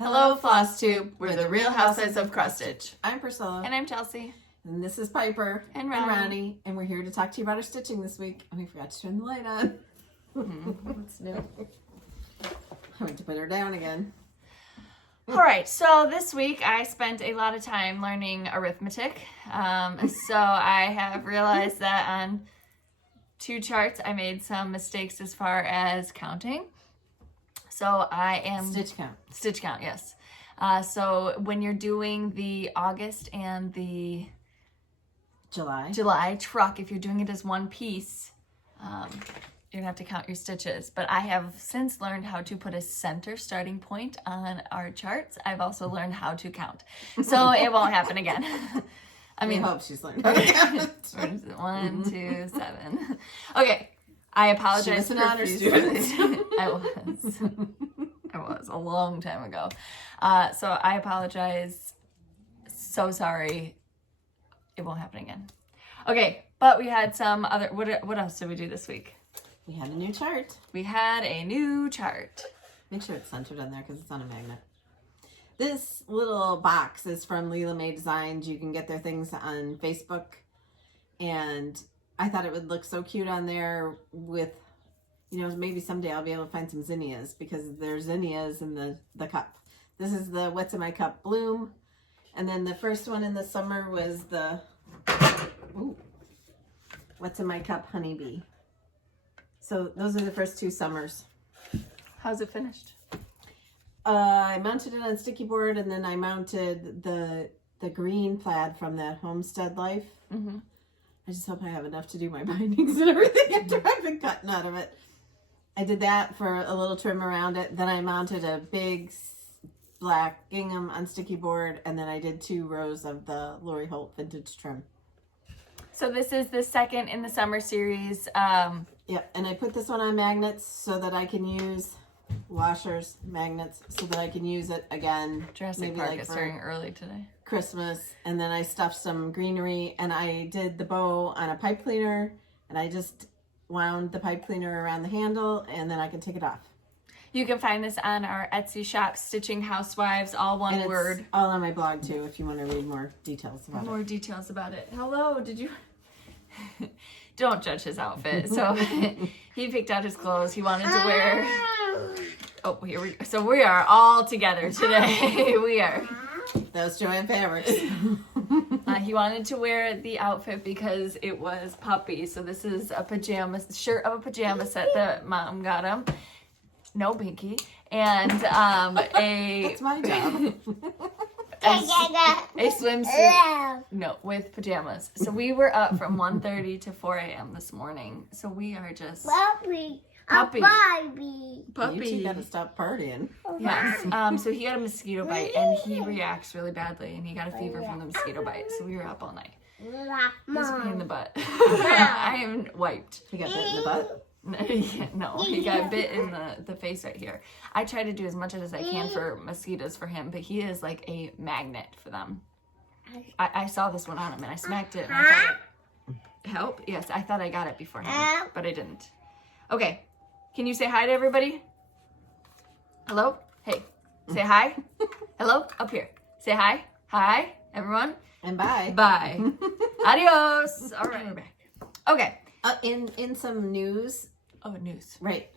Hello, Flosstube. We're the Real Housewives of Cross-Stitch. I'm Priscilla. And I'm Chelsea. And this is Piper. And Ronnie. And we're here to talk to you about our stitching this week. And we forgot to turn the light on. What's new? I went to put her down again. All right, so this week I spent a lot of time learning arithmetic. So I have realized that on 2 charts I made some mistakes as far as counting. So I am... Stitch count. Stitch count, yes. So when you're doing the August and the July truck, if you're doing it as one piece, you're gonna have to count your stitches. But I have since learned how to put a center starting point on our charts. I've also learned how to count. So it won't happen again. I mean, I hope she's learned how to count. 1, 2, 7. Okay. I apologize. She was an honor student. I was a long time ago. So I apologize. So sorry. It won't happen again. Okay, but we had some other. What else did we do this week? We had a new chart. We had a new chart. Make sure it's centered on there because it's on a magnet. This little box is from Leela May Designs. You can get their things on Facebook, and I thought it would look so cute on there with, you know, maybe someday I'll be able to find some zinnias because there's zinnias in the cup. This is the What's in My Cup Bloom. And then the first one in the summer was the What's in My Cup Honeybee. So those are the first 2 summers. How's it finished? I mounted it on sticky board, and then I mounted the green plaid from that Homestead Life. Mm-hmm. I just hope I have enough to do my bindings and everything after I've been cutting out of it. I did that for a little trim around it. Then I mounted a big black gingham on sticky board, and then I did 2 rows of the Lori Holt vintage trim. So this is the second in the summer series. Yep, and I put this one on magnets so that I can use washers, magnets, so that I can use it again. Jurassic Park is starting early today. Christmas, and then I stuffed some greenery, and I did the bow on a pipe cleaner, and I just wound the pipe cleaner around the handle, and then I can take it off. You can find this on our Etsy shop, Stitching Housewives, all one word. It's all on my blog too, if you want to read more details about it. More details about it. Hello, did you... Don't judge his outfit. So he picked out his clothes. He wanted to wear... Oh, here we go. So we are all together today. We are. That was Joanne Fabrics. He wanted to wear the outfit because it was puppy. So this is a shirt of a pajama set that Mom got him. No binky. And That's my job. a swimsuit. No, with pajamas. So we were up from 1:30 to 4 a.m. this morning. So we are just... Puppy. Puppy. You two gotta stop partying. Yes. So he got a mosquito bite, and he reacts really badly, and he got a fever from the mosquito bite. So we were up all night. It was a pain in the butt. I am wiped. He got bit in the butt? No, he got bit in the face right here. I try to do as much as I can for mosquitoes for him, but he is like a magnet for them. I saw this one on him, and I smacked it. And I thought, help? Yes, I thought I got it before him, but I didn't. Okay. Can you say hi to everybody? Hello? Hey. Say hi. Hello? Up here. Say hi. Hi, everyone. And bye. Bye. Adios. All right, we're back. Okay. In some news. Oh, news. Right.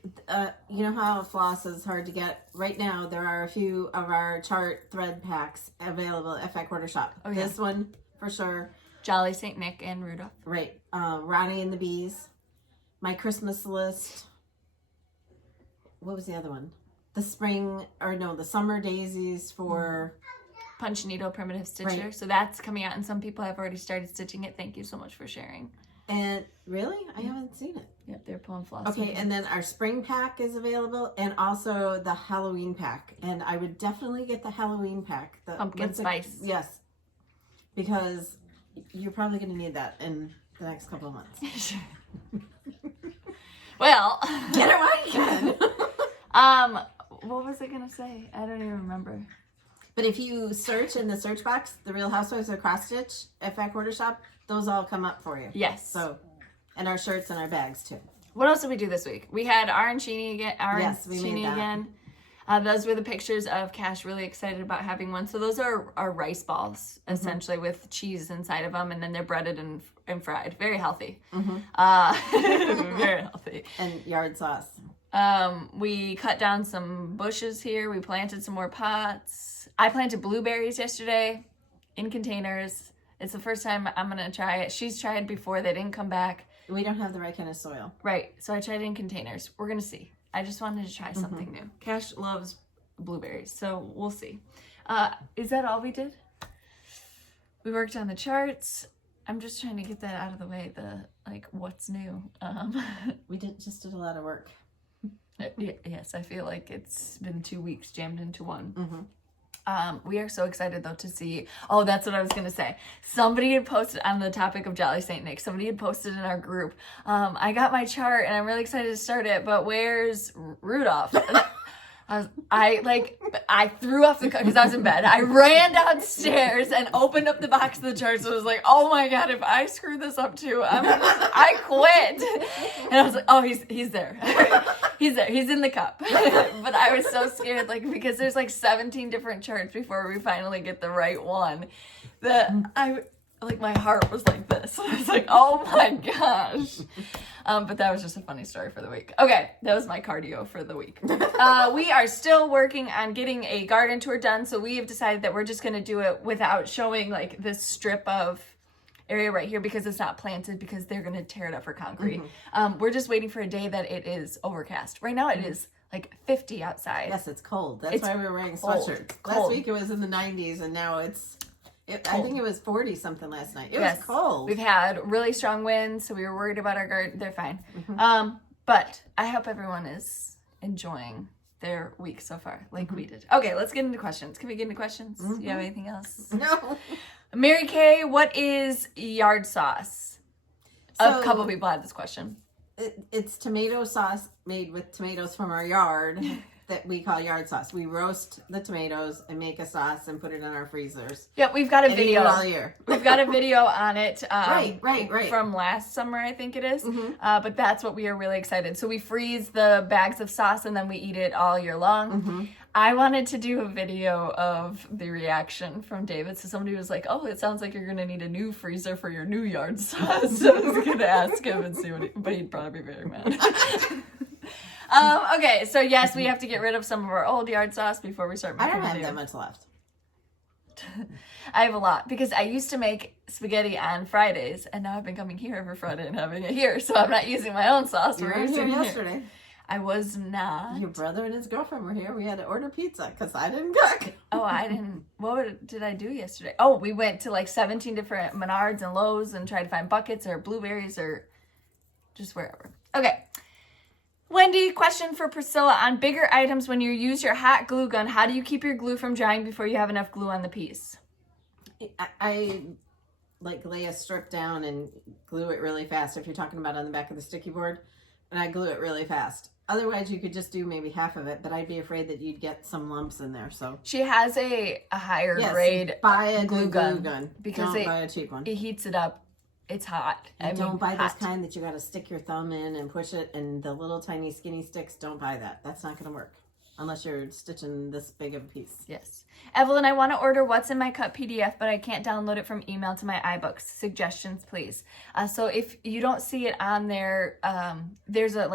You know how floss is hard to get? Right now, there are a few of our chart thread packs available at Acworth shop. Oh, yeah. This one, for sure. Jolly St. Nick and Rudolph. Right. Ronnie and the Bees. My Christmas list. What was the other one? The summer daisies for... Punch Needle Primitive Stitcher. Right. So that's coming out, and some people have already started stitching it. Thank you so much for sharing. And really? I haven't seen it. Yep, they're pulling floss. Okay, and then our spring pack is available, and also the Halloween pack. And I would definitely get the Halloween pack. The pumpkin spice. Yes. Because you're probably going to need that in the next couple of months. Well, get it while you can. What was I going to say? I don't even remember. But if you search in the search box, The Real Housewives of Cross Stitch at Acworth shop, those all come up for you. Yes. So, and our shirts and our bags too. What else did we do this week? We had arancini again. Yes, we made that. Again. Those were the pictures of Kash, really excited about having one. So those are rice balls, essentially, with cheese inside of them, and then they're breaded and fried. Very healthy. Very healthy. And yard sauce. We cut down some bushes here. We planted some more pots. I planted blueberries yesterday in containers. It's the first time I'm going to try it. She's tried before. They didn't come back. We don't have the right kind of soil. Right. So I tried it in containers. We're going to see. I just wanted to try something new. Kash loves blueberries, so we'll see. Is that all we did? We worked on the charts. I'm just trying to get that out of the way, what's new. We just did a lot of work. Yes, I feel like it's been 2 weeks jammed into one. We are so excited though to see. Oh, that's what I was gonna say. Somebody had posted on the topic of Jolly Saint Nick. Somebody had posted in our group. I got my chart and I'm really excited to start it, but where's Rudolph? I threw off the because I was in bed. I ran downstairs and opened up the box of the charts. So I was like, oh my god, if I screw this up too, I quit. And I was like, oh, he's there. He's there. He's in the cup. But I was so scared, because there's 17 different charts before we finally get the right one. That my heart was like this. I was like, oh my gosh. But that was just a funny story for the week. Okay, that was my cardio for the week. We are still working on getting a garden tour done, so we have decided that we're just going to do it without showing this strip of area right here because it's not planted because they're going to tear it up for concrete. We're just waiting for a day that it is overcast. Right now it is 50 outside. Yes, it's cold. That's why we're wearing sweatshirts. Last week it was in the 90s and now I think it was 40 something last night. It was cold. We've had really strong winds, so we were worried about our garden. They're fine. But I hope everyone is enjoying their week so far, we did. Okay, let's get into questions. Can we get into questions? Do you have anything else? No. Mary Kay, what is yard sauce? A couple people had this question. It's tomato sauce made with tomatoes from our yard that we call yard sauce. We roast the tomatoes and make a sauce and put it in our freezers. Yeah, we've got a video. Eat it all year. We've got a video on it. Right. From last summer, I think it is. But that's what we are really excited. So we freeze the bags of sauce and then we eat it all year long. I wanted to do a video of the reaction from David. So somebody was like, oh, it sounds like you're going to need a new freezer for your new yard sauce. So I was going to ask him and see but he'd probably be very mad. Okay, so yes, we have to get rid of some of our old yard sauce before we start making I don't have that much left. I have a lot because I used to make spaghetti on Fridays and now I've been coming here every Friday and having it here, so I'm not using my own sauce. You were here yesterday. I was not. Your brother and his girlfriend were here. We had to order pizza because I didn't cook. Oh, I didn't. What did I do yesterday? Oh, we went to 17 different Menards and Lowe's and tried to find buckets or blueberries or just wherever. Okay. Wendy, question for Priscilla. On bigger items, when you use your hot glue gun, how do you keep your glue from drying before you have enough glue on the piece? I lay a strip down and glue it really fast. If you're talking about on the back of the sticky board, and I glue it really fast. Otherwise, you could just do maybe half of it, but I'd be afraid that you'd get some lumps in there. So she has a higher grade buy a glue gun because don't buy a cheap one. It heats it up. It's hot. Don't buy those kind that you got to stick your thumb in and push it, and the little tiny skinny sticks. Don't buy that. That's not going to work unless you're stitching this big of a piece. Yes. Evelyn, I want to order What's in My Cup PDF, but I can't download it from email to my iBooks. Suggestions, please. So if you don't see it on there, there's a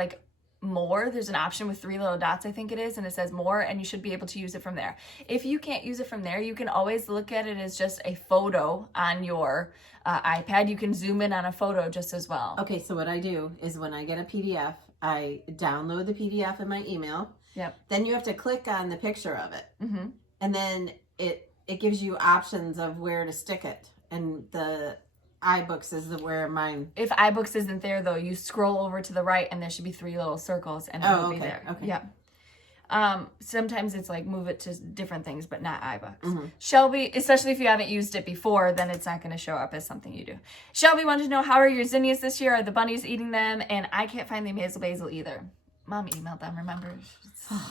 there's an option with 3 little dots, I think it is, and it says more, and you should be able to use it from there. If you can't use it from there, you can always look at it as just a photo on your iPad. You can zoom in on a photo just as well. Okay, so what I do is when I get a PDF, I download the PDF in my email. Yep. Then you have to click on the picture of it. And then it gives you options of where to stick it. And the iBooks is where mine. If iBooks isn't there though, you scroll over to the right and there should be 3 little circles and it will be there. Okay. Yeah. Sometimes it's move it to different things, but not iBooks. Shelby, especially if you haven't used it before, then it's not going to show up as something you do. Shelby wanted to know, how are your zinnias this year? Are the bunnies eating them? And I can't find the basil either. Mom emailed them, remember?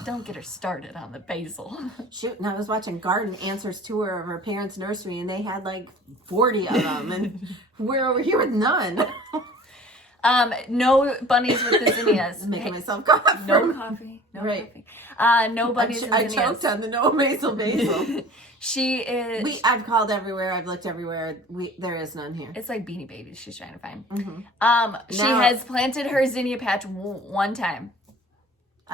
Don't get her started on the basil. Shoot, and I was watching Garden Answers tour of her parents' nursery, and they had 40 of them, and we're over here with none. No bunnies with the zinnias. I'm making myself cough. No coffee. No Right. coffee. No bunnies with I zinnias. choked on the no basil. She is. I've called everywhere. I've looked everywhere. There is none here. It's like Beanie Babies she's trying to find. Mm-hmm. She has planted her zinnia patch one time.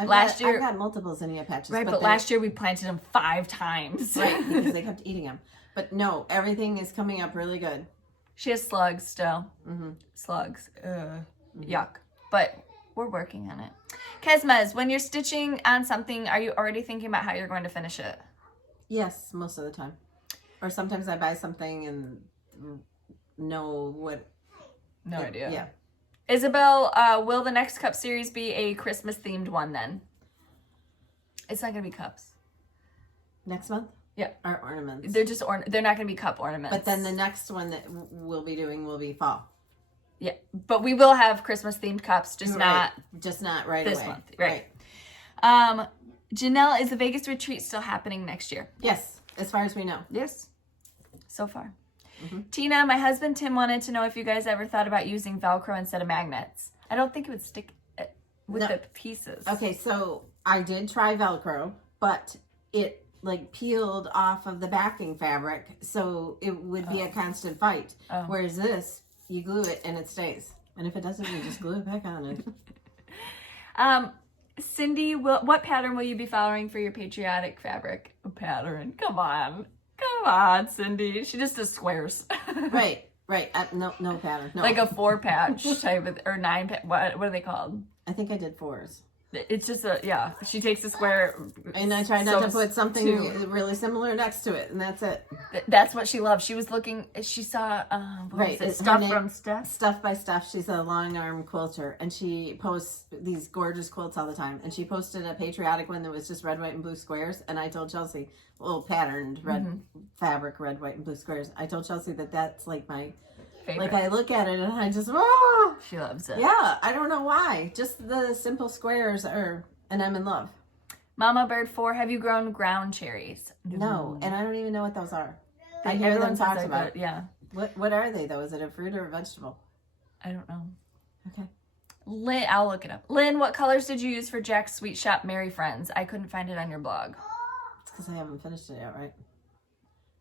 Last year, I've got multiple zinnia patches. Right, but last year we planted them 5 times. Right, because they kept eating them. But no, everything is coming up really good. She has slugs still. Slugs. Yuck. But we're working on it. Kesmes, when you're stitching on something, are you already thinking about how you're going to finish it? Yes, most of the time. Or sometimes I buy something and know what. No idea. Yeah. Isabel, will the next cup series be a Christmas themed one then? It's not going to be cups. Next month? Yeah. Or ornaments. They're just they're not going to be cup ornaments. But then the next one that we'll be doing will be fall. Yeah. But we will have Christmas themed cups, just not right this away. month. Right. Janelle, is the Vegas retreat still happening next year? Yes, as far as we know. Yes. So far. Tina, my husband Tim wanted to know if you guys ever thought about using Velcro instead of magnets. I don't think it would stick with the pieces. Okay, so I did try Velcro, but it like peeled off of the backing fabric, so it would be a constant fight. Whereas this, you glue it and it stays. And if it doesn't, you just glue it back on it. Cindy, what pattern will you be following for your patriotic fabric? Pattern? Come on, Cindy. She just does squares. Right. No pattern. No. Like a 4-patch type of, or 9 what are they called? I think I did 4s. It's just she takes a square. And I tried not to put something really similar next to it, and that's it. That's what she loves. She was looking, she saw, Stuff from Stuff? Stuff by Stuff. She's a long arm quilter, and she posts these gorgeous quilts all the time. And she posted a patriotic one that was just red, white, and blue squares. And I told Chelsea, patterned red fabric, red, white, and blue squares. I told Chelsea that's like my favorite. Like I look at it and I just, she loves it. Yeah, I don't know why. Just the simple squares and I'm in love. Mama Bird 4, have you grown ground cherries? No, and I don't even know what those are. I hear them talked about. Good. Yeah. What are they though? Is it a fruit or a vegetable? I don't know. Okay. Lynn, I'll look it up. Lynn, what colors did you use for Jack's Sweet Shop Merry Friends? I couldn't find it on your blog. It's because I haven't finished it yet, right?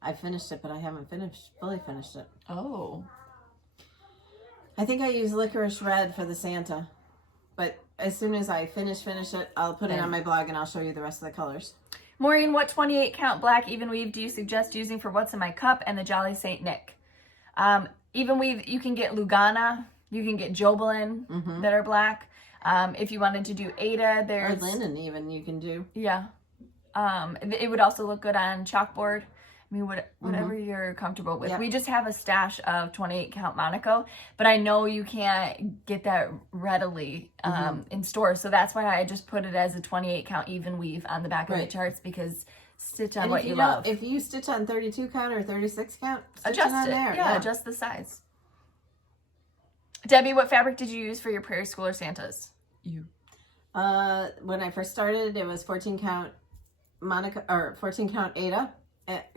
I finished it, but I haven't fully finished it. Oh. I think I use licorice red for the Santa, but as soon as I finish it, I'll put it on my blog and I'll show you the rest of the colors. Maureen, what 28 count black even weave do you suggest using for What's in My Cup and the Jolly Saint Nick? Even weave, you can get Lugana, you can get Jobelin that are black. If you wanted to do Ada, there's... Or linen even you can do. Yeah. It would also look good on chalkboard. I mean, whatever you're comfortable with. Yep. We just have a stash of 28 count Monaco, but I know you can't get that readily in stores. So that's why I just put it as a 28 count even weave on the back of the charts, because stitch on what you love. If you stitch on 32 count or 36 count, stitch adjust it on there. Yeah, adjust the size. Debbie, what fabric did you use for your Prairie Schooler Santas? You. When I first started, it was 14 count Monaco, or 14 count Ada.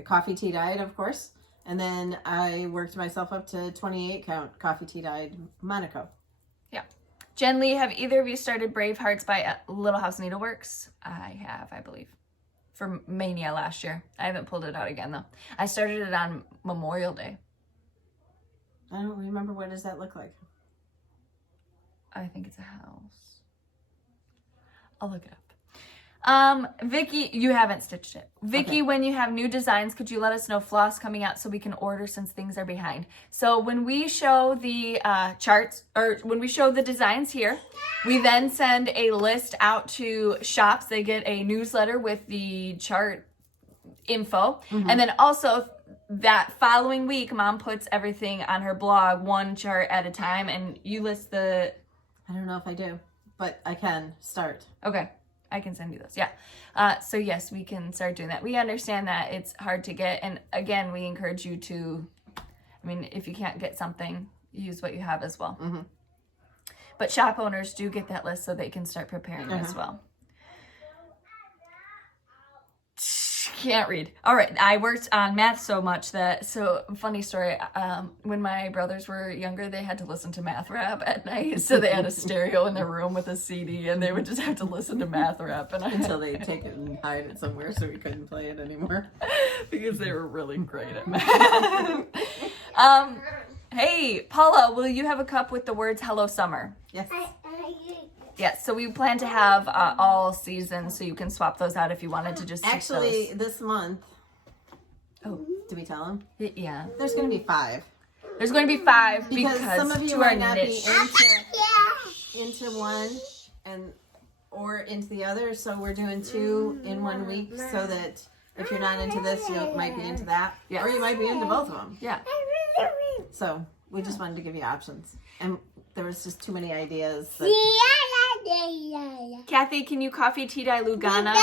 Coffee tea dyed, of course, and then I worked myself up to 28 count coffee tea dyed Monaco. Yeah. Jen Lee, have either of you started Brave Hearts by Little House Needleworks? I have, I believe, for Mania last year. I haven't pulled it out again though. I started it on Memorial Day. I don't remember. What does that look like? I think it's a house. I'll look it up. Vicky, you haven't stitched it. Vicky, when you have new designs, could you let us know floss coming out so we can order since things are behind? So when we show the charts, or when we show the designs here, we then send a list out to shops. They get a newsletter with the chart info. And then also that following week, Mom puts everything on her blog, one chart at a time, and you list the... I don't know if I do, but I can start. Okay. I can send you those. Yeah. So yes, we can start doing that. We understand that it's hard to get. And again, we encourage you to, I mean, if you can't get something, use what you have as well. But shop owners do get that list so they can start preparing as well. Can't read. All right. I worked on math so much that, so funny story. When my brothers were younger, they had to listen to math rap at night. So they had a stereo in their room with a CD and they would just have to listen to math rap. And Until they take it and hide it somewhere so we couldn't play it anymore. Because they were really great at math. Hey, Paula, will you have a cup with the words Hello Summer? Yes. Yes, so we plan to have all seasons, so you can swap those out if you wanted to just Actually, this month. Oh, do we tell them? Yeah. There's going to be 5. There's going to be 5 because some of you to might our not niche. be into one or into the other. So we're doing 2 in 1 week, so that if you're not into this, you might be into that, Yes. or you might be into both of them. Yeah. So we just wanted to give you options, and there was just too many ideas. Kathy, can you coffee tea dye Lugana?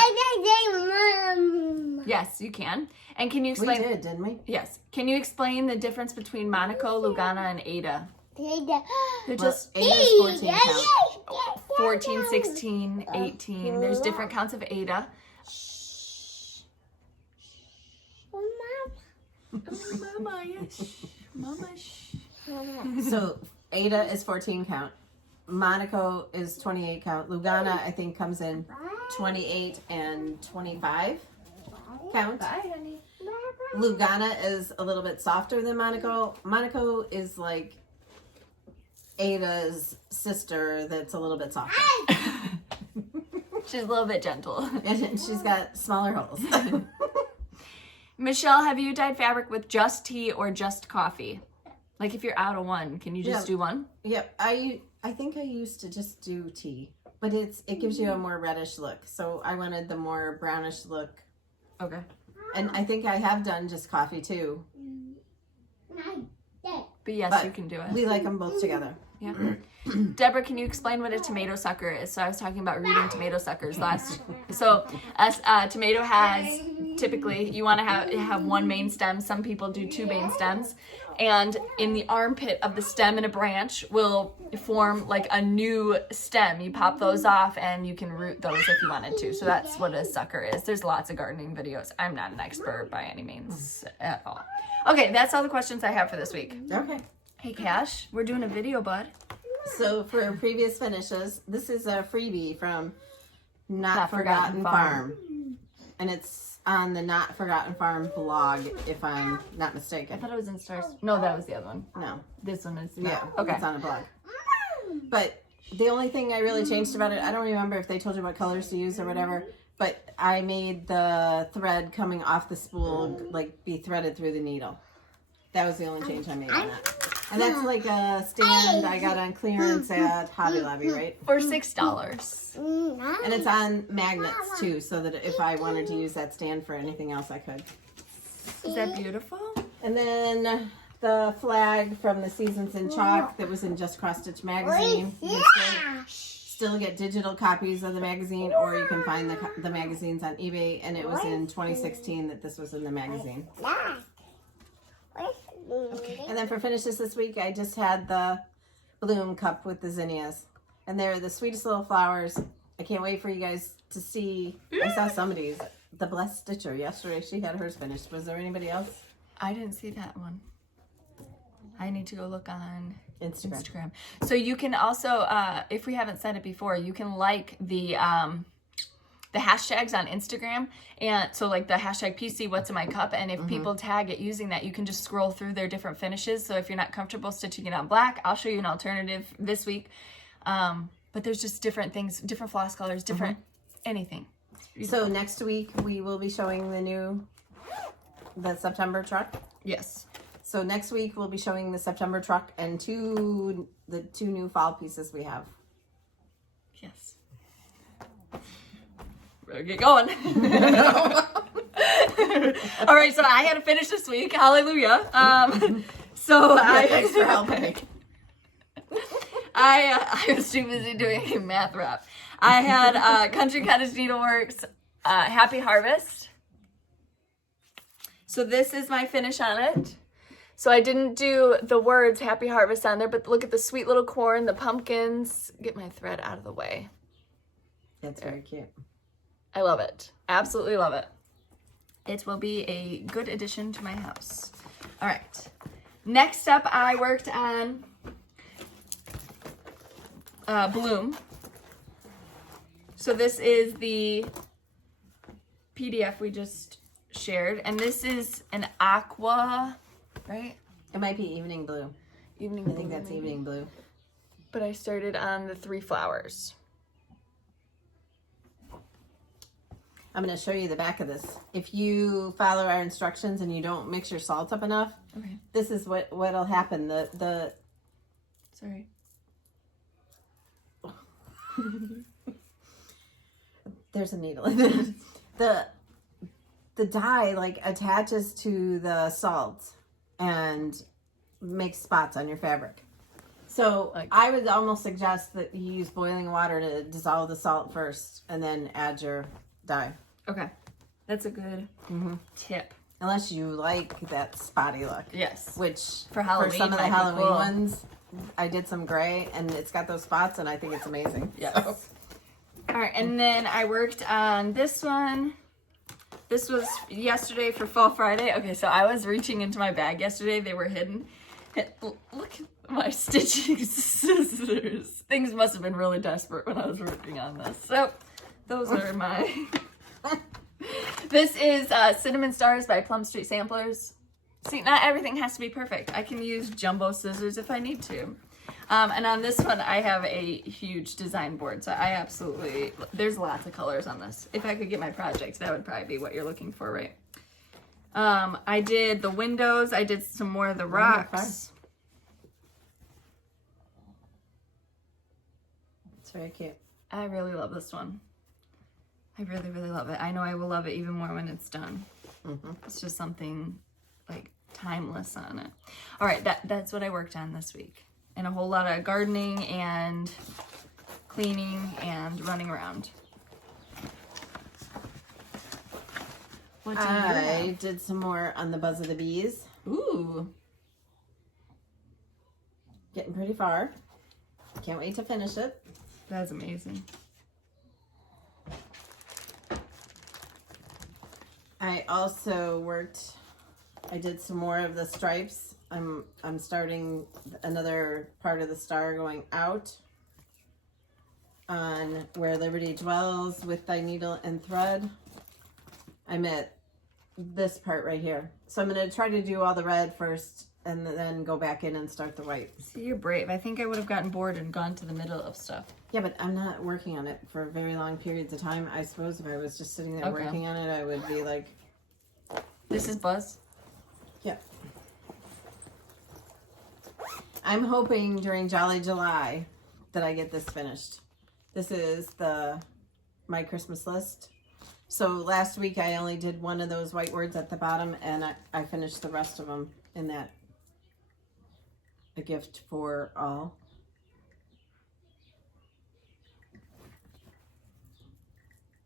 Yes, you can. And can you We explain? did, didn't we? Yes. Can you explain the difference between Monaco, Lugana, and Ada? They're just 8 is 14 count. 14, 16, 18. There's different counts of Ada. Mama, yes. Mama, shh. So Ada is 14 count. Monaco is 28 count. Lugana, I think, comes in 28 and 25 count. Bye, honey. Lugana is a little bit softer than Monaco. Monaco is like Ada's sister that's a little bit softer. She's a little bit gentle. And she's got smaller holes. Michelle, have you dyed fabric with just tea or just coffee? Like if you're out of one, can you just do one? Yep. I think I used to just do tea, but it gives you a more reddish look. So I wanted the more brownish look. Okay. And I think I have done just coffee too. But yes, But you can do it. we like them both together. Yeah. Deborah, can you explain what a tomato sucker is? So I was talking about rooting tomato suckers last. So a tomato has, typically, you want to have one main stem. Some people do 2 main stems. And in the armpit of the stem in a branch will form like a new stem. You pop those off and you can root those if you wanted to. So that's what a sucker is. There's lots of gardening videos. I'm not an expert by any means at all. Okay, that's all the questions I have for this week. Okay. Hey, Kash, we're doing a video, bud. So for previous finishes, this is a freebie from Not Forgotten Forgotten Farm. And it's on the Not Forgotten Farm blog, if I'm not I mistaken. thought it was in Stars. No, that was the other one. No. This one is. Yeah. Okay. It's on a blog. But the only thing I really changed about it, I don't remember if they told you what colors to use or whatever, but I made the thread coming off the spool like be threaded through the needle. That was the only change I made on that. And that's like a stand I got on clearance at Hobby Lobby, right? For $6. And it's on magnets too, so that if I wanted to use that stand for anything else, I could. Is that beautiful? And then the flag from the Seasons in Chalk that was in Just Cross Stitch magazine. You can still get digital copies of the magazine, or you can find the magazines on eBay. And it was in 2016 that this was in the magazine. Okay. And then for finishes this week, I just had the bloom cup with the zinnias. And they're the sweetest little flowers. I can't wait for you guys to see. I saw somebody's, the Blessed Stitcher, yesterday. She had hers finished. Was there anybody else? I didn't see that one. I need to go look on Instagram. So you can also, if we haven't said it before, you can like the hashtags on Instagram, and so like the hashtag pcwhatsinmycup, and if people tag it using that, you can just scroll through their different finishes. So if you're not comfortable stitching it on black, I'll show you an alternative this week. But there's just different things, different floss colors, different anything. So next week we will be showing the September truck. Yes. So next week we'll be showing the September truck and the two new fall pieces we have. Yes. Better get going. All right, so I had to finish this week. Hallelujah. Thanks for helping. I was too busy doing math rap. I had Country Cottage Needleworks Happy Harvest. So this is my finish on it. So I didn't do the words Happy Harvest on there, but look at the sweet little corn, the pumpkins. Get my thread out of the way. That's very cute. I love it. Absolutely love it. It will be a good addition to my house. All right. Next up, I worked on Bloom. So this is the PDF we just shared, and this is an aqua, right? It might be evening blue. Evening I think that's evening blue. But I started on the 3 flowers. I'm going to show you the back of this. If you follow our instructions and you don't mix your salt up enough, Okay. this is what'll happen. Sorry. There's a needle in there. The dye like attaches to the salt and makes spots on your fabric. So I would almost suggest that you use boiling water to dissolve the salt first and then add your dye. Okay. That's a good tip. Unless you like that spotty look. Yes. Which For Halloween, for some of the might be Halloween cool. ones, I did some gray and it's got those spots and I think it's amazing. Yes. So. All right, and then I worked on this one. This was yesterday for Fall Friday. Okay, so I was reaching into my bag yesterday. They were hidden. Look at my stitching scissors. Things must have been really desperate when I was working on this. So those are my... This is Cinnamon Stars by Plum Street Samplers. See, not everything has to be perfect. I can use jumbo scissors if I need to. And on this one, I have a huge design board. So I absolutely, there's lots of colors on this. If I could get my project, that would probably be what you're looking for, right? I did the windows. I did some more of the rocks. It's very cute. I really love this one. I really, really love it. I know I will love it even more when it's done. It's just something like timeless on it. All right, that's what I worked on this week. And a whole lot of gardening and cleaning and running around. What did you I have? did some more on the Buzz of the Bees. Ooh. Getting pretty far. Can't wait to finish it. That's amazing. I also I did some more of the stripes. I'm starting another part of the star going out on Where Liberty Dwells with Thy Needle and Thread. I'm at this part right here. So I'm going to try to do all the red first and then go back in and start the white. See, you're brave. I think I would have gotten bored and gone to the middle of stuff. Yeah, but I'm not working on it for very long periods of time. I suppose if I was just sitting there working on it, I would be like... This is Buzz? Yeah. I'm hoping during Jolly July that I get this finished. This is my Christmas list. So last week I only did one of those white words at the bottom and I finished the rest of them in that A Gift for All.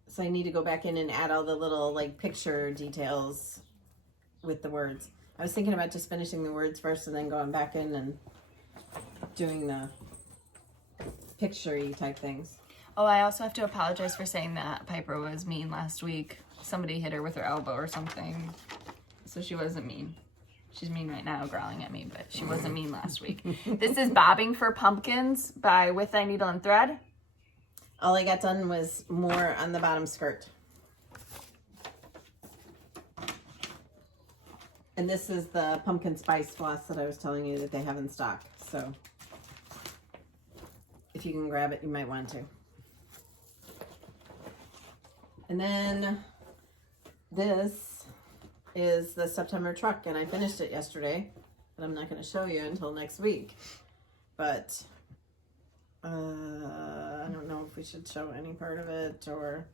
So I need to go back in and add all the little like picture details with the words. I was thinking about just finishing the words first and then going back in and doing the picture-y type things. Oh, I also have to apologize for saying that Piper was mean last week. Somebody hit her with her elbow or something. So she wasn't mean. She's mean right now, growling at me, but she wasn't mean last week. This is Bobbing for Pumpkins by With Thy Needle and Thread. All I got done was more on the bottom skirt. And this is the pumpkin spice floss that I was telling you that they have in stock. So if you can grab it, you might want to. And then this is the September truck, and I finished it yesterday, but I'm not going to show you until next week. But I don't know if we should show any part of it or...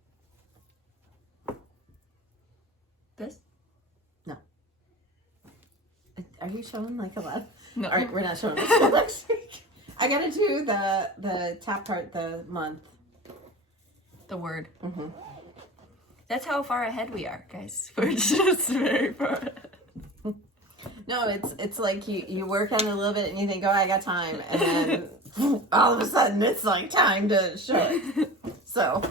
This? No. Are you showing like a lot? No. All right, we're not showing this till next week. I got to do the top part, the month. The word. Mm-hmm. That's how far ahead we are, guys. We're just very far ahead. No, it's like you work on it a little bit and you think, oh, I got time. And then all of a sudden it's like time to show it. So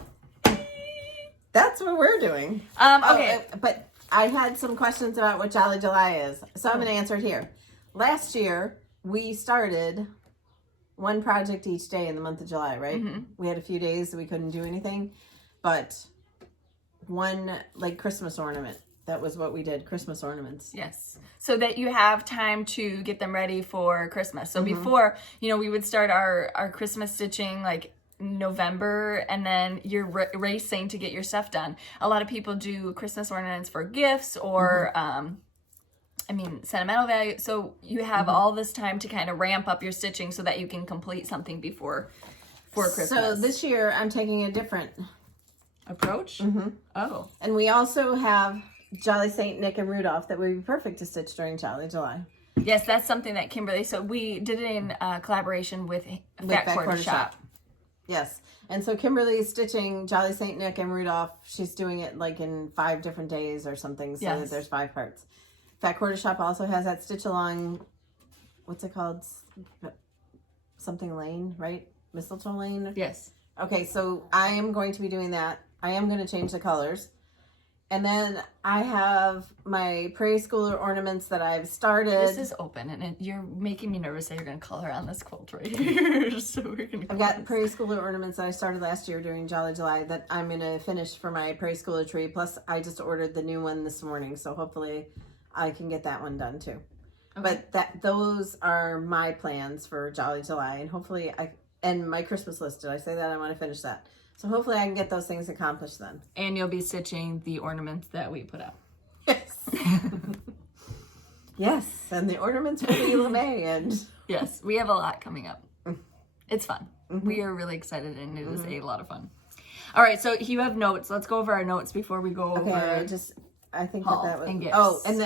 that's what we're doing. Okay. But I had some questions about what Jolly July is, so I'm going to answer it here. Last year, we started one project each day in the month of July, right? Mm-hmm. We had a few days that we couldn't do anything, but one like Christmas ornament. That was what we did, Christmas ornaments. Yes. So that you have time to get them ready for Christmas. So before, we would start our Christmas stitching like November, and then you're racing to get your stuff done. A lot of people do Christmas ornaments for gifts or, sentimental value. So you have all this time to kind of ramp up your stitching so that you can complete something before Christmas. So this year, I'm taking a different approach. Oh. And we also have Jolly Saint Nick and Rudolph that would be perfect to stitch during Jolly July. Yes, that's something that Kimberly, so we did it in collaboration with Fat Quarter Shop. Yes. And so Kimberly's stitching Jolly Saint Nick and Rudolph. She's doing it like in 5 different days or something, so that there's 5 parts. Fat Quarter Shop also has that stitch along, what's it called? Something lane, right? Mistletoe lane? Yes. Okay, so I am going to be doing that. I am going to change the colors. And I have my prairie schooler ornaments that I've started. This is open, and you're making me nervous that you're going to color on this quilt right here. So we're going to. I've got prairie schooler ornaments that I started last year during Jolly July that I'm going to finish for my prairie schooler tree. Plus, I just ordered the new one this morning, so hopefully I can get that one done too. Okay. But those are my plans for Jolly July, and hopefully and my Christmas list. Did I say that? I want to finish that. So hopefully I can get those things accomplished then. And you'll be stitching the ornaments that we put up. Yes. Yes, and the ornaments for Leela May and yes, we have a lot coming up. It's fun. We are really excited, and it is a lot of fun. All right, so you have notes. Let's go over our notes before we go over. I think haul that was. And gifts. Oh, and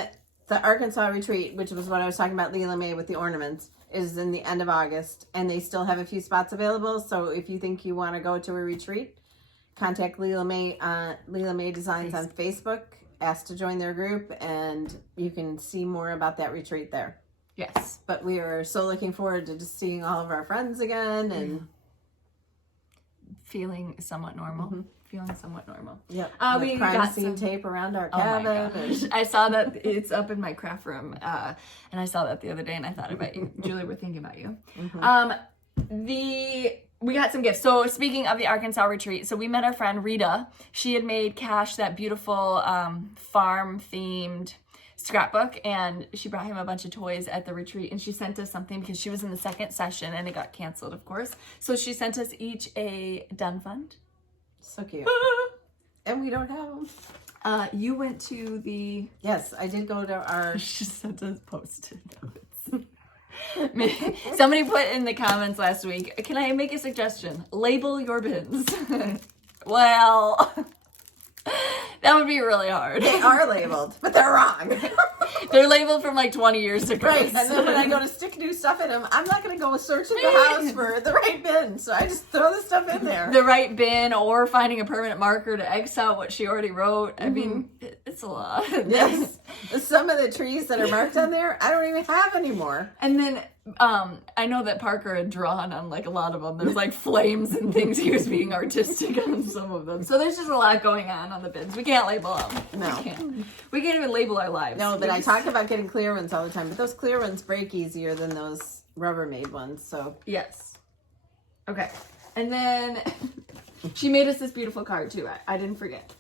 the Arkansas retreat, which was what I was talking about, Leela May with the ornaments, is in the end of August, and they still have a few spots available. So if you think you want to go to a retreat, contact Leela May Designs on Facebook. Ask to join their group, and you can see more about that retreat there. Yes. But we are so looking forward to just seeing all of our friends again and feeling somewhat normal. Feeling somewhat normal. Yep. We crime got scene tape around our cabin. I saw that it's up in my craft room, and I saw that the other day, and I thought about you, Julie. We're thinking about you. We got some gifts. So speaking of the Arkansas retreat, so we met our friend Rita. She had made Kash that beautiful farm themed scrapbook, and she brought him a bunch of toys at the retreat, and she sent us something because she was in the second session and it got canceled, of course. So she sent us each a done fund. So cute. And we don't have them. You went to the... Yes, I did go to our... She sent us post-it notes. Somebody put in the comments last week, can I make a suggestion? Label your bins. Well, that would be really hard. They are labeled, but they're wrong. They're labeled from like 20 years ago. Right, and then when I go to stick new stuff in them, I'm not going to go searching the house for the right bin, so I just throw the stuff in there. The right bin, or finding a permanent marker to X out what she already wrote. I mean, it's a lot. Yes. Some of the trees that are marked on there, I don't even have anymore. And then I know that Parker had drawn on like a lot of them. There's like flames and things. He was being artistic on some of them. So there's just a lot going on the bins. We can't label them. No. We can't even label our lives. No, but I talk about getting clear ones all the time. But those clear ones break easier than those Rubbermaid ones. So yes. Okay. And then she made us this beautiful card too. I didn't forget.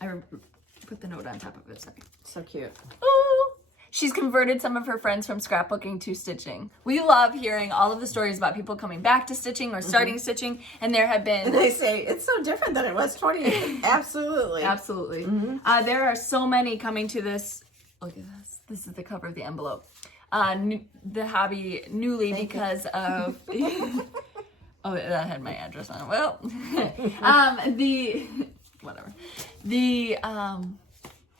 I put the note on top of it. Sorry. So cute. Ooh. She's converted some of her friends from scrapbooking to stitching. We love hearing all of the stories about people coming back to stitching or starting stitching, and there have been... And they say, it's so different than it was 20 years. Absolutely. Absolutely. There are so many coming to this. Look at this. This is the cover of the envelope. The hobby newly because of... Oh, that had my address on it. Well,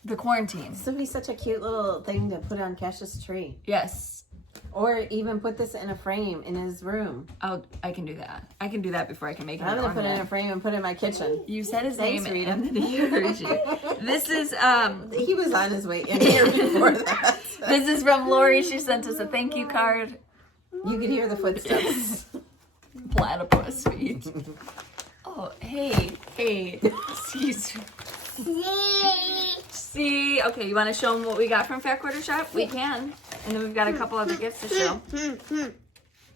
the quarantine. This would be such a cute little thing to put on Kash's tree. Yes. Or even put this in a frame in his room. I can do that. I can do that before I can make it. I'm going to put it in a frame and put it in my kitchen. You said his Thanks, name. Rita. And then he heard you. This is, He was on his way in here before that. This is from Lori. She sent us a thank you card. You could hear the footsteps. Platypus feet. Oh, hey, excuse me. See, okay, you want to show them what we got from Fat Quarter Shop? We can. And then we've got a couple other gifts to show.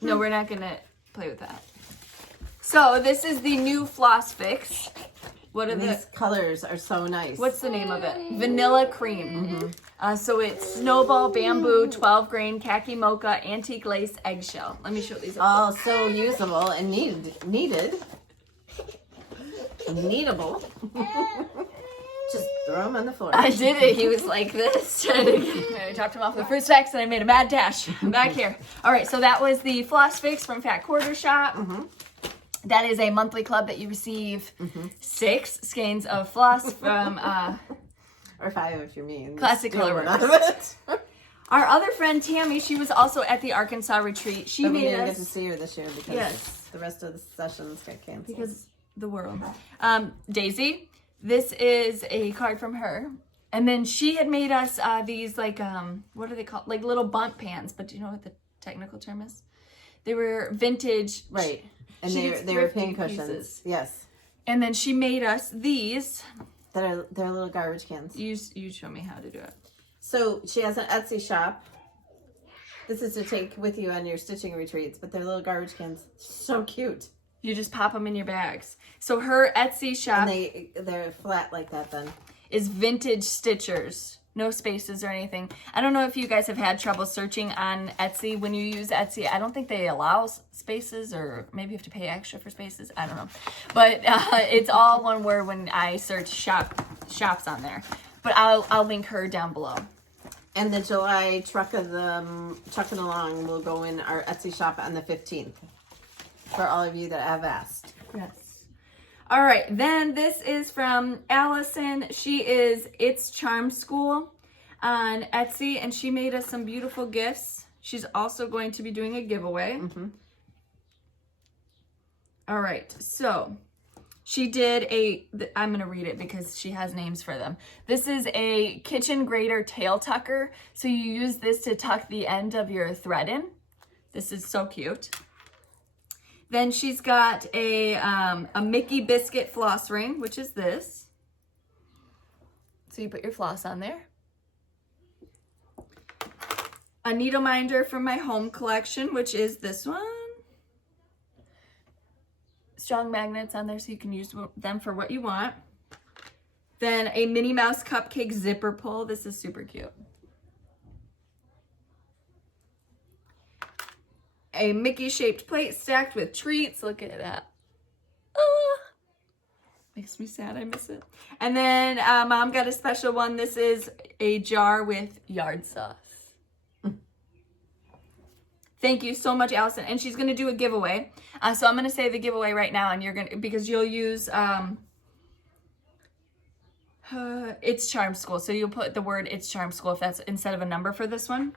No, we're not going to play with that. So this is the new Floss Fix. What are These colors are so nice. What's the name of it? Vanilla Cream. So it's Snowball, Bamboo, 12 grain, Khaki Mocha, Antique Lace, Eggshell. Let me show these. All so usable and needable. Just throw them on the floor. I did it. He was like this. I dropped him off the fruit stacks and I made a mad dash. I'm back here. All right, so that was the Floss Fix from Fat Quarter Shop. That is a monthly club that you receive 6 skeins of floss from... or 5 if you're me. Classic Color Workers. Our other friend Tammy, she was also at the Arkansas retreat. She but made we didn't us... get to see her this year because the rest of the sessions got canceled. Because the world. Daisy, this is a card from her. And then she had made us these like, what are they called? Like little bunt pans. But do you know what the technical term is? They were vintage. Right. And they were pin cushions. Pieces. Yes. And then she made us these. They're little garbage cans. You show me how to do it. So she has an Etsy shop. This is to take with you on your stitching retreats, but they're little garbage cans. So cute. You just pop them in your bags. So her Etsy shop. And they're flat like that then. Is Vintage Stitchers. No spaces or anything. I don't know if you guys have had trouble searching on Etsy. When you use Etsy, I don't think they allow spaces, or maybe you have to pay extra for spaces. I don't know. But it's all one word when I search shops on there. But I'll link her down below. And the July Pchalkfull will go in our Etsy shop on the 15th. For all of you that have asked. Yes. All right, then this is from Alison. She is It's Charm School on Etsy, and she made us some beautiful gifts. She's also going to be doing a giveaway. All right, so she did I'm going to read it because she has names for them. This is a kitchen grater tail tucker. So you use this to tuck the end of your thread in. This is so cute. Then she's got a Mickey Biscuit floss ring, which is this. So you put your floss on there. A needle minder from my home collection, which is this one. Strong magnets on there so you can use them for what you want. Then a Minnie Mouse cupcake zipper pull. This is super cute. A Mickey-shaped plate stacked with treats. Look at that. Makes me sad. I miss it. And then Mom got a special one. This is a jar with yard sauce. Thank you so much, Allison. And she's going to do a giveaway. So I'm going to say the giveaway right now, and you're going to, because you'll use It's Charm School. So you'll put the word It's Charm School if that's instead of a number for this one.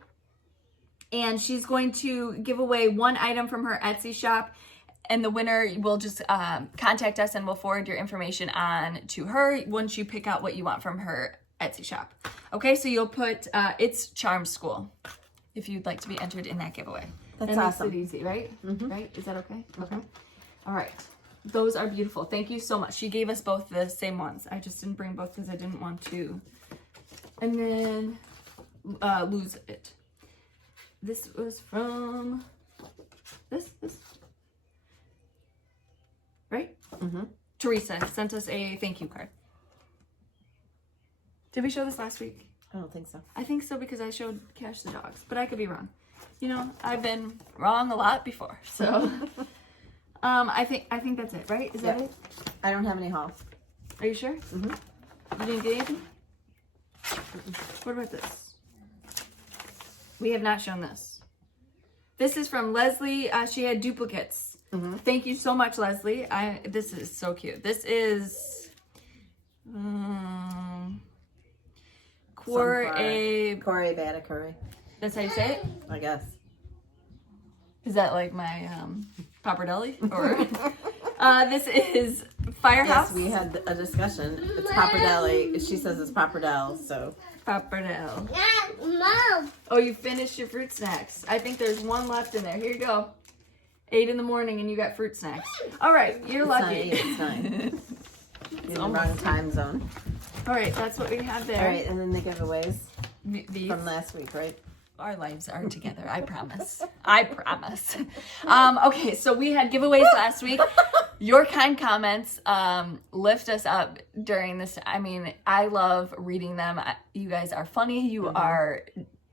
And she's going to give away one item from her Etsy shop. And the winner will just contact us and we'll forward your information on to her once you pick out what you want from her Etsy shop. Okay, so you'll put It's Charm School if you'd like to be entered in that giveaway. That's awesome. Makes it easy, right? Right? Is that okay? Okay. All right. Those are beautiful. Thank you so much. She gave us both the same ones. I just didn't bring both because I didn't want to. And then lose it. This was from this, right? Theresa sent us a thank you card. Did we show this last week? I don't think so. I think so because I showed Kash the dogs, but I could be wrong. You know, I've been wrong a lot before, so I think that's it, right? Is that it? I don't have any hauls. Are you sure? You didn't get anything? What about this? We have not shown this. This is from Leslie. She had duplicates. Thank you so much, Leslie. This is so cute. This is Corey Bata Curry. That's how you say it? I guess. Is that like my pappardelle? Or this is Firehouse. Yes, we had a discussion. It's pappardelle. She says it's pappardelle, so. Pappardelle. Mom. Oh, you finished your fruit snacks. I think there's one left in there. Here you go. 8 in the morning and you got fruit snacks. All right, you're lucky. It's 9. It's 9. You're in the wrong time zone. All right, that's what we have there. All right, and then the giveaways These. from last week, right? Our lives are together. I promise. I promise. Okay, so we had giveaways last week. Your kind comments lift us up during this. I mean, I love reading them. You guys are funny. You are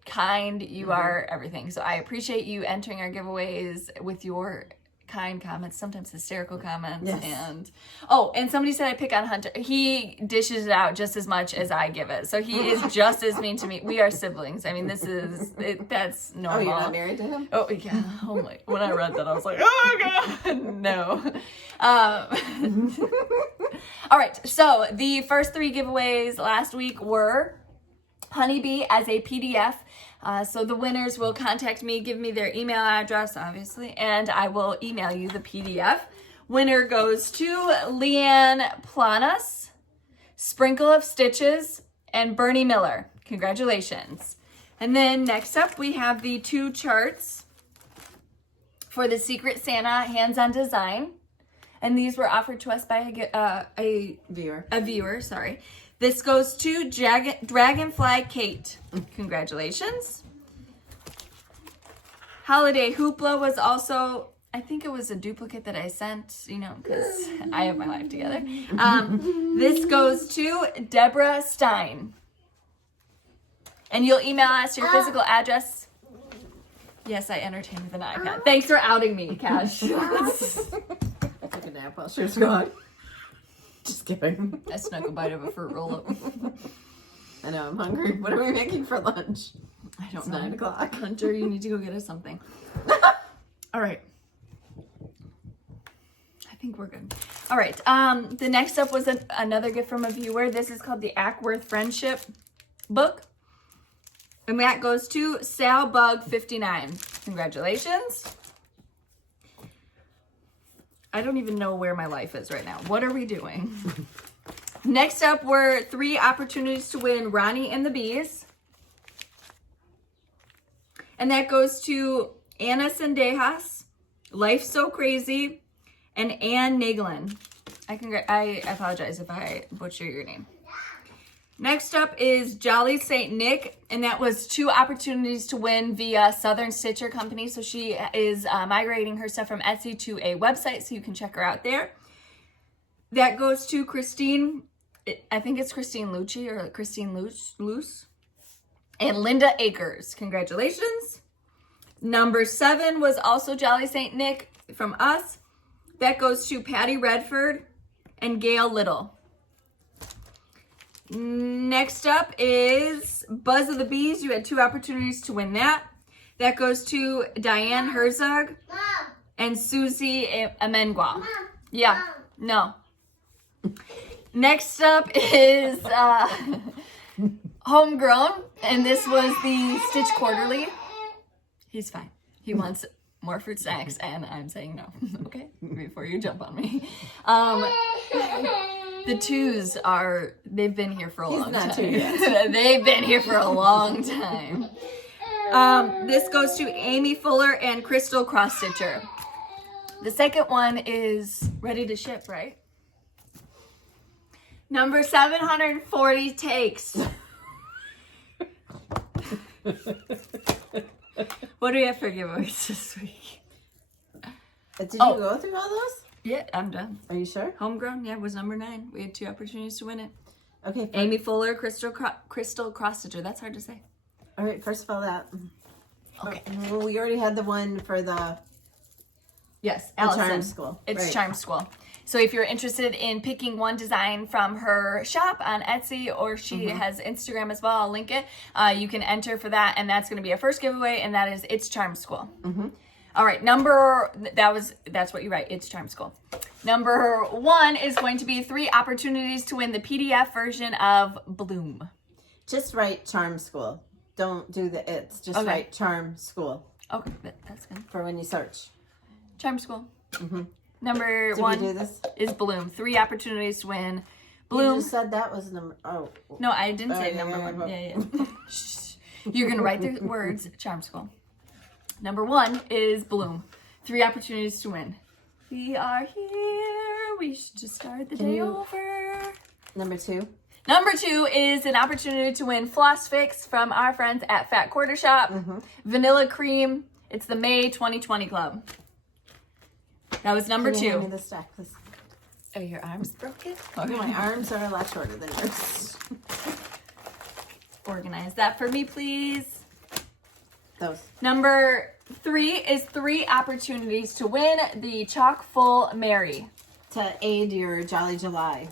kind. You are everything. So I appreciate you entering our giveaways with your kind comments, sometimes hysterical comments. Yes. And somebody said I pick on Hunter. He dishes it out just as much as I give it. So he is just as mean to me. We are siblings. I mean, that's normal. Oh, you're not married to him? Oh, yeah. Oh my. When I read that, I was like, oh, God. No. All right. So the first 3 giveaways last week were Honeybee as a PDF. So the winners will contact me, give me their email address, obviously, and I will email you the PDF. Winner goes to Leanne Planas, Sprinkle of Stitches, and Bernie Miller. Congratulations. And then next up, we have the 2 charts for the Secret Santa hands-on design. And these were offered to us by a viewer, sorry. This goes to Dragonfly Kate. Congratulations. Holiday Hoopla was also, I think it was a duplicate that I sent, because I have my life together. This goes to Deborah Stein. And you'll email us your physical address. Yes, I entertain with an iPad. Thanks for outing me, Kash. I took a nap while she was gone. Just kidding. I snuck a bite of a fruit roll-up. I know, I'm hungry. What are we making for lunch? I don't It's know. 9 o'clock. Hunter, you need to go get us something. All right. I think we're good. All right. The next up was another gift from a viewer. This is called the Acworth Friendship Book. And that goes to SalBug59. Congratulations. I don't even know where my life is right now. What are we doing? Next up were 3 opportunities to win Ronnie and the Bees. And that goes to Anna Sendejas, Life So Crazy, and Ann Nagelin. I apologize if I butcher your name. Next up is Jolly St. Nick, and that was 2 opportunities to win via Southern Stitcher Company. So she is migrating her stuff from Etsy to a website, so you can check her out there. That goes to Christine, I think it's Christine Lucci or Christine Luce, and Linda Akers. Congratulations. Number 7 was also Jolly St. Nick from us. That goes to Patty Redford and Gail Little. Next up is Buzz of the Bees. You had 2 opportunities to win that. That goes to Diane Herzog and Susie Amengua. Yeah, no. Next up is Homegrown, and this was the Stitch Quarterly. He's fine. He wants more fruit snacks, and I'm saying no. Okay, before you jump on me. The 2s they've been here for a long time. They've been here for a long time. This goes to Amy Fuller and Crystal Cross Stitcher. The second one is ready to ship, right? Number 740 takes. What do we have for giveaways this week? Did you go through all those? Yeah, I'm done. Are you sure? Homegrown, yeah, was number 9. We had 2 opportunities to win it. Okay. Amy Fuller, Crystal Cross Stitcher. That's hard to say. All right, first of all, that. Okay. Well, we already had the one for the Alison. Charm School. It's right. Charm School. So if you're interested in picking one design from her shop on Etsy, or she has Instagram as well, I'll link it. You can enter for that, and that's going to be a first giveaway, and that is It's Charm School. All right, that's what you write. It's Charm School. Number 1 is going to be 3 opportunities to win the PDF version of Bloom. Just write Charm School. Don't do the it's. Just write Charm School. Okay, that's good. For when you search. Charm School. Number 1 is Bloom. 3 opportunities to win Bloom. You just said that was number. Oh. No, I didn't say number 1. Yeah. You're going to write the words Charm School. Number 1 is Bloom. 3 opportunities to win. We are here. We should just start the day over. Number 2? Number 2 is an opportunity to win Floss Fix from our friends at Fat Quarter Shop. Vanilla Cream. It's the May 2020 Club. That was number 2. Hand me the stack, please. Are your arms broken? Okay. My arms are a lot shorter than yours. Organize that for me, please. Those. Number 3 is 3 opportunities to win the Chock-full Mary. To aid your Jolly July.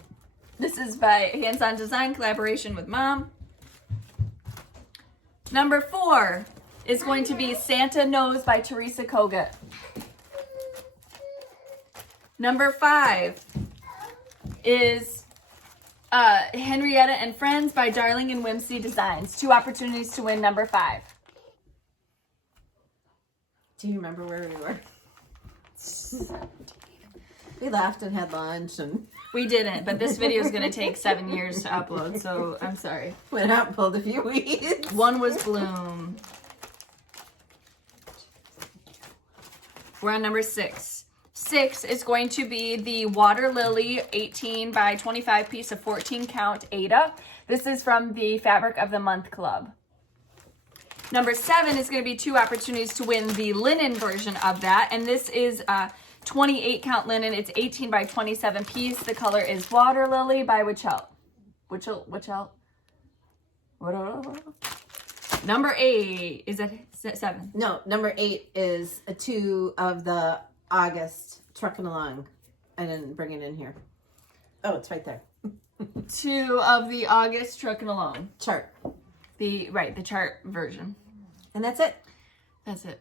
This is by Hands On Design, collaboration with Mom. Number 4 is going to be Santa Knows by Theresa Kogut. Number 5 is Henrietta and Friends by Darling and Whimsy Designs. 2 opportunities to win number 5. Do you remember where we were? We laughed and had lunch and... We didn't, but this video is going to take 7 years to upload, so I'm sorry. Went out and pulled a few weeds. 1 was Bloom. We're on number 6. 6 is going to be the Water Lily 18 by 25 piece of 14 count Ada. This is from the Fabric of the Month Club. Number 7 is going to be 2 opportunities to win the linen version of that, and this is 28 count linen. It's 18 by 27 piece. The color is Water Lily by Wichelt. Number 8, is that 7? No, number 8 is 2 of the August Trucking Along. I didn't bring it in here. Oh, it's right there. 2 of the August Trucking Along. Chart. The chart version. And that's it. That's it.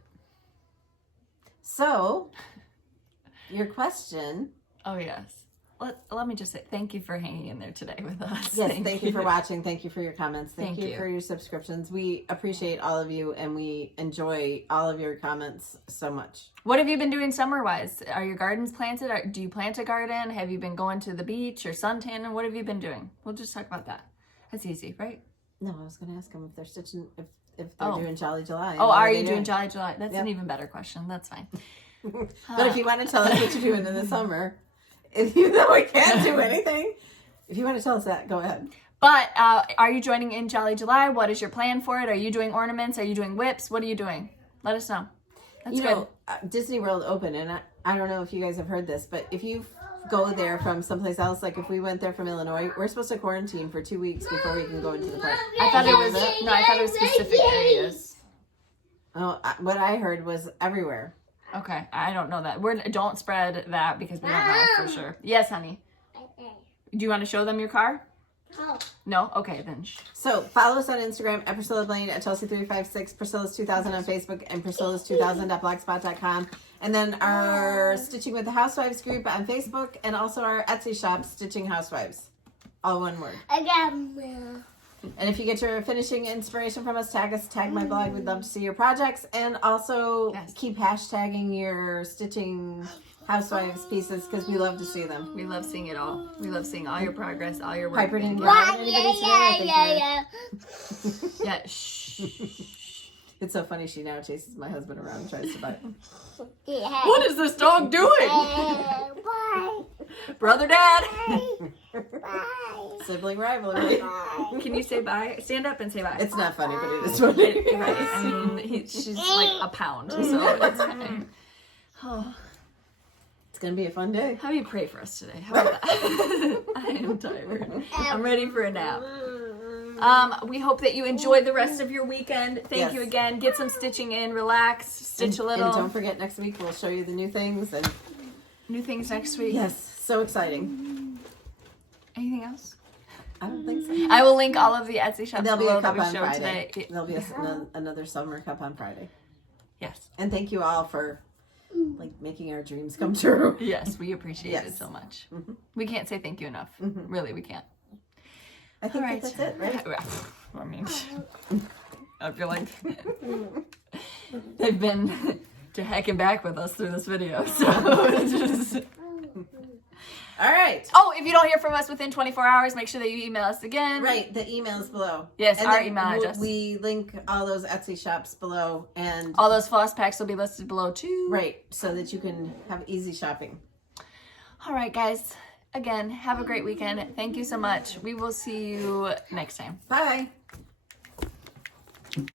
So, your question. Oh, yes. Let me just say thank you for hanging in there today with us. Yes, thank you for watching. Thank you for your comments. Thank you you for your subscriptions. We appreciate all of you, and we enjoy all of your comments so much. What have you been doing summer-wise? Are your gardens planted? Do you plant a garden? Have you been going to the beach or suntanning? What have you been doing? We'll just talk about that. That's easy, right? No, I was going to ask them if they're stitching, if they're doing Jolly July. Oh, are you doing Jolly July? That's an even better question. That's fine. But if you want to tell us what you're doing in the summer, even though we can't do anything, if you want to tell us that, go ahead. But are you joining in Jolly July? What is your plan for it? Are you doing ornaments? Are you doing whips? What are you doing? Let us know. That's good. Disney World opened, and I don't know if you guys have heard this, but if you go there from someplace else, like if we went there from Illinois, we're supposed to quarantine for 2 weeks before we can go into the park. I thought it was specific areas. Oh, what I heard was everywhere. Okay, I don't know that. Don't spread that because we don't know for sure. Yes, honey. Do you want to show them your car? Oh. No? Okay, then. So follow us on Instagram at Priscilla Blaine, at Chelsea356, Priscilla's 2000 on Facebook, and Priscilla's2000.blogspot.com. And then our Stitching with the Housewives group on Facebook, and also our Etsy shop, Stitching Housewives. All one word. And if you get your finishing inspiration from us, tag us, tag my blog. We'd love to see your projects. And also keep hashtagging your Stitching Housewives pieces because we love to see them. We love seeing it all. We love seeing all your progress, all your work. Piper didn't get out anybody today. Yeah, shh. It's so funny. She now chases my husband around and tries to bite. What is this dog doing? Bye. Brother, dad. Bye. Sibling rivalry. Can you say bye? Stand up and say bye. It's not funny, but it is funny. Right. I mean, she's like a pound, so it's fine. Oh. It's going to be a fun day. How do you pray for us today? How about that? I am tired. I'm ready for a nap. We hope that you enjoy the rest of your weekend. Thank you again. Get some stitching in. Relax. Stitch a little. And don't forget, next week we'll show you the new things. And new things next week. Yes. So exciting. Anything else? I don't think so. I will link all of the Etsy shops There'll be below a cup that we on showed Friday. today. There'll be another summer cup on Friday. Yes. And thank you all for making our dreams come true. Yes, we appreciate it so much. Mm-hmm. We can't say thank you enough. Mm-hmm. Really, we can't. I think that's it, right? I mean, I feel like they've been to heck and back with us through this video. So it's just... All right. Oh, if you don't hear from us within 24 hours, make sure that you email us again. Right. The email is below. Yes, and our email address. We link all those Etsy shops below. And all those floss packs will be listed below too. Right. So that you can have easy shopping. All right, guys. again, have a great weekend. Thank you so much. We will see you next time. Bye.